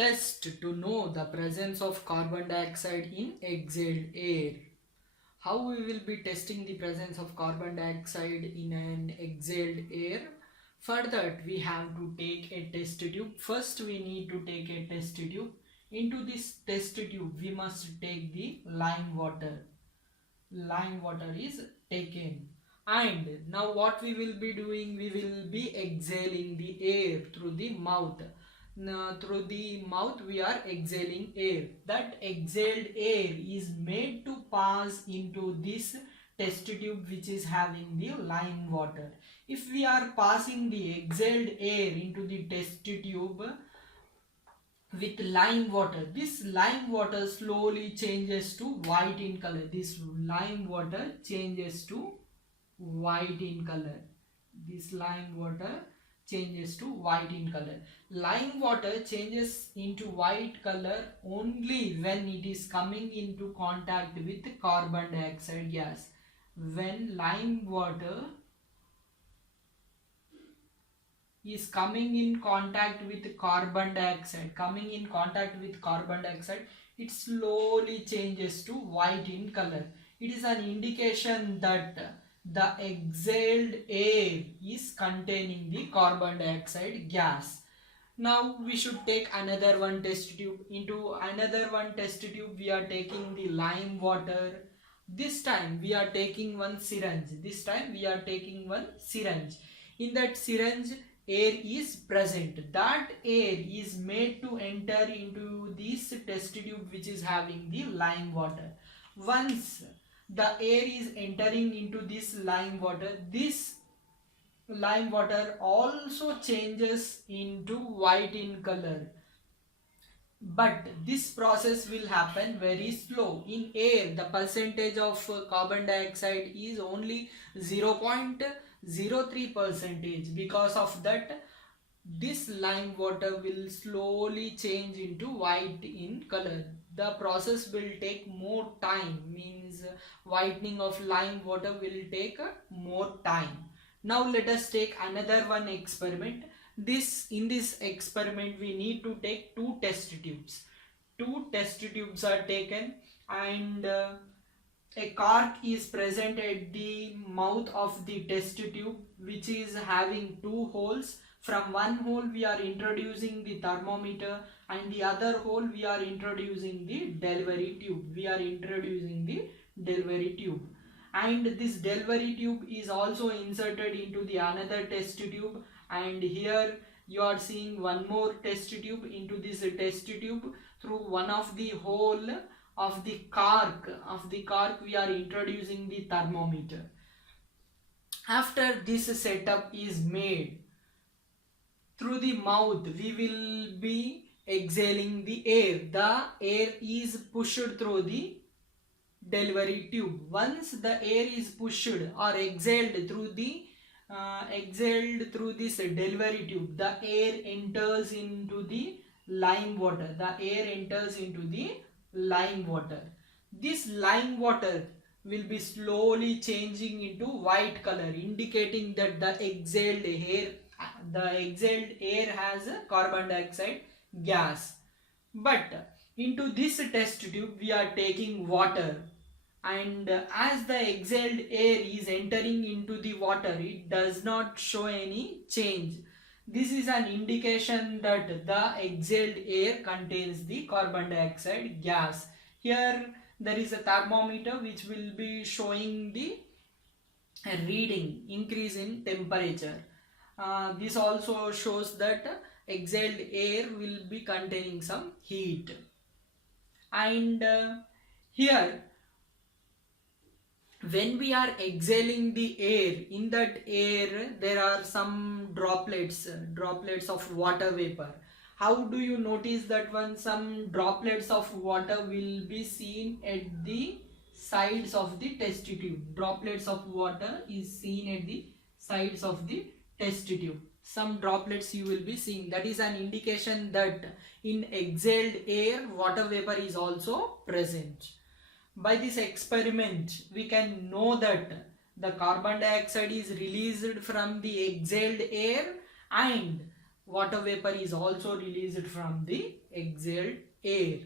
Test to know the presence of carbon dioxide in exhaled air. How we will be testing the presence of carbon dioxide in an exhaled air? For that we have to take a test tube. First we need to take a test tube. Into this test tube we must take the lime water. Lime water is taken. And now what we will be doing, we will be exhaling the air through the mouth. Now, through the mouth we are exhaling air. That exhaled air is made to pass into this test tube which is having the lime water. If we are passing the exhaled air into the test tube with lime water, this lime water slowly changes to white in color. This lime water changes to white in color. This lime water changes to white in color. Lime water changes into white color only when it is coming into contact with carbon dioxide gas. When lime water is coming in contact with carbon dioxide, it slowly changes to white in color. It is an indication that the exhaled air is containing the carbon dioxide gas. Now we should take another one test tube. Into another one test tube we are taking the lime water. This time we are taking one syringe. In that syringe air is present. That air is made to enter into this test tube which is having the lime water. Once the air is entering into this lime water also changes into white in color. But this process will happen very slow. In air the percentage of carbon dioxide is only 0.03%. Because of that this lime water will slowly change into white in color. The process will take more time, means whitening of lime water will take more time. Now let us take another one experiment. In this experiment we need to take two test tubes. Two test tubes are taken and a cork is present at the mouth of the test tube which is having two holes. From one hole we are introducing the thermometer and the other hole we are introducing the delivery tube. And this delivery tube is also inserted into the another test tube, and here you are seeing one more test tube. Into this test tube, through one of the hole of the cork we are introducing the thermometer. After this setup is made, through the mouth we will be exhaling the air. The air is pushed through the delivery tube. Once the air is pushed or exhaled through this delivery tube, the air enters into the lime water. This lime water will be slowly changing into white color, indicating that the exhaled air has a carbon dioxide gas. But into this test tube we are taking water, and as the exhaled air is entering into the water, it does not show any change. This is an indication that the exhaled air contains the carbon dioxide gas. Here there is a thermometer which will be showing the reading increase in temperature. This also shows that exhaled air will be containing some heat. And here when we are exhaling the air, in that air there are some droplets of water vapor. How do you notice that one? Some droplets of water will be seen at the sides of the test tube. Droplets of water is seen at the sides of the test tube. Some droplets you will be seeing. That is an indication that in exhaled air water vapor is also present. By this experiment we can know that the carbon dioxide is released from the exhaled air, and water vapor is also released from the exhaled air.